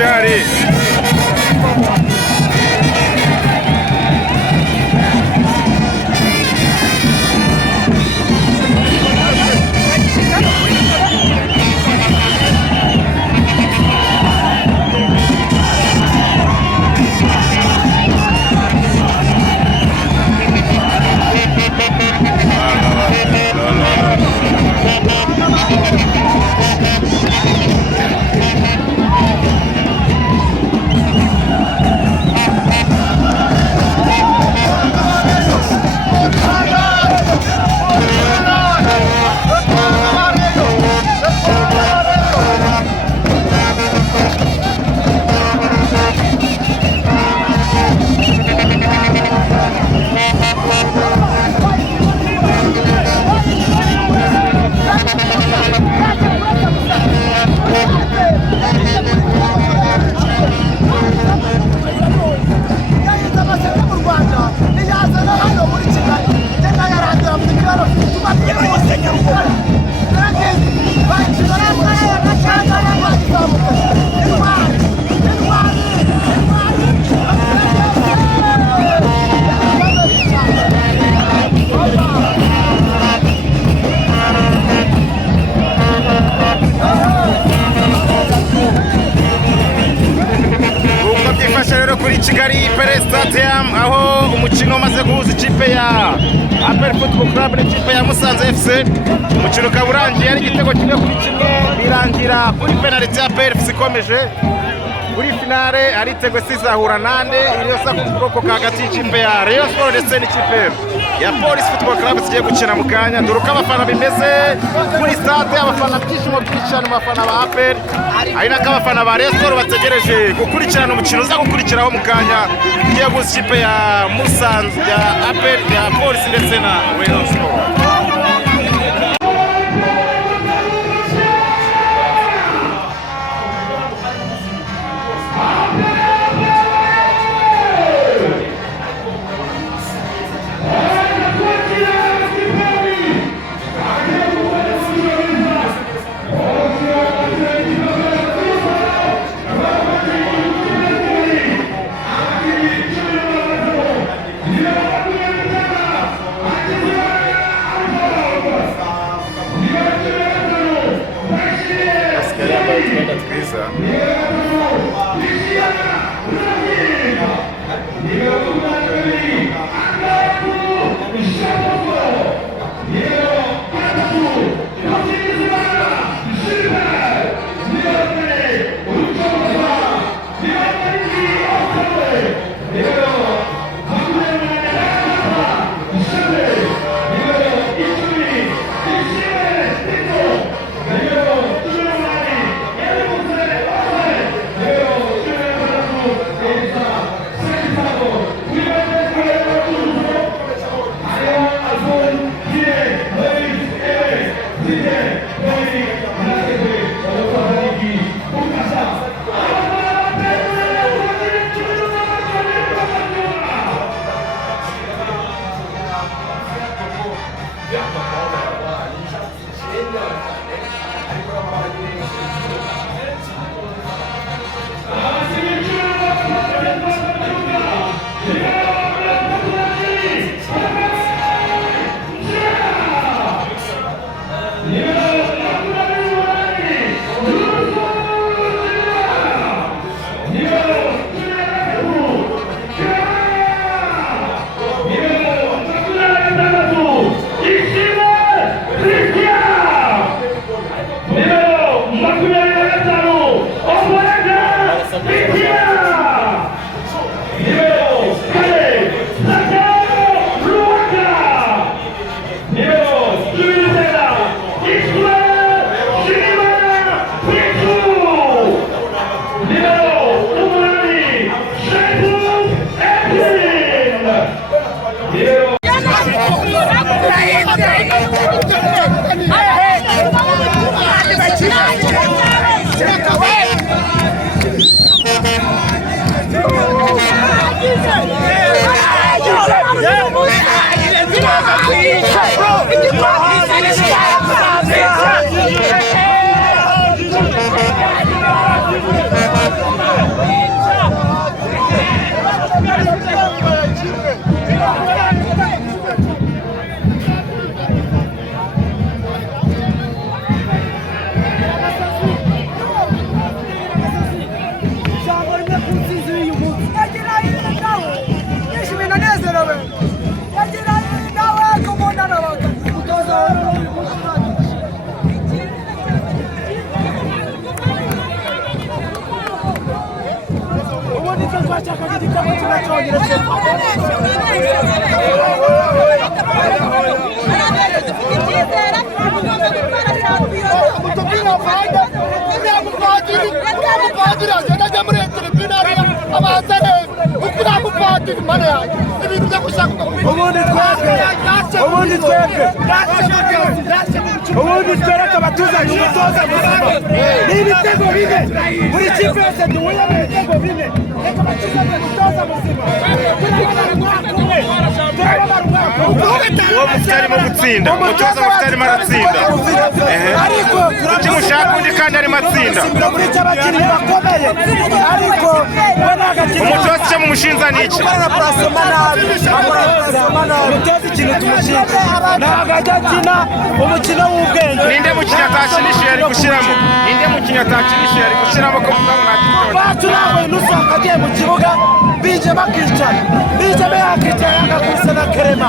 cyari Kigali Pele Stadium aho umukino umaze guhuza ikipe ya APR Football Club n'ikipe ya Musanze FC. Umukino ukaba urangiye ari igitego kimwe kuri kimwe, birangira kuri penalty ya APR FC ikomeje kuri finale ari igitego sizahura nande iriyo sa ku kuboko hagati y'ikipe ya Rayon Sports ndetse n'ikipe ya Police Football Club zigiye gukina mu kanya. Dore uko abafana bimeze kuri stade, abafana byishimo byicana, abafana ba APR ari n'abafana ba Rayon Sports bategereje gukurikirana umukino uza gukurikiraho mu kanya ugiye guhuza ikipe ya Musanze ya APR ya Police ndetse na Rayon Sports. ubundi twereke abatuzanye umutoza muzima n'ibitego bine buri kipe yose duhuye n'ibitego bine reka batuzanye umutoza muzima turabona umwaka umwe uwo mufite arimo gutsinda umutoza mufite arimo aratsinda kuki mushaka undi kandi arimo atsinda muri cyo abakinnyi bakomeye ariko umutoza icyo mumushinza ni iki umutoza ikintu tumushinja ntabwo ajya akina umukino w'ubwenge ninde mukinnyi atakinishije yari gushyiramo ninde mukinnyi atakinishije yari gushyiramo ko mugabo ntakitonda baturawe n'usanga agiye mu kibuga bije bakicara bije yakicara agakubise na kerema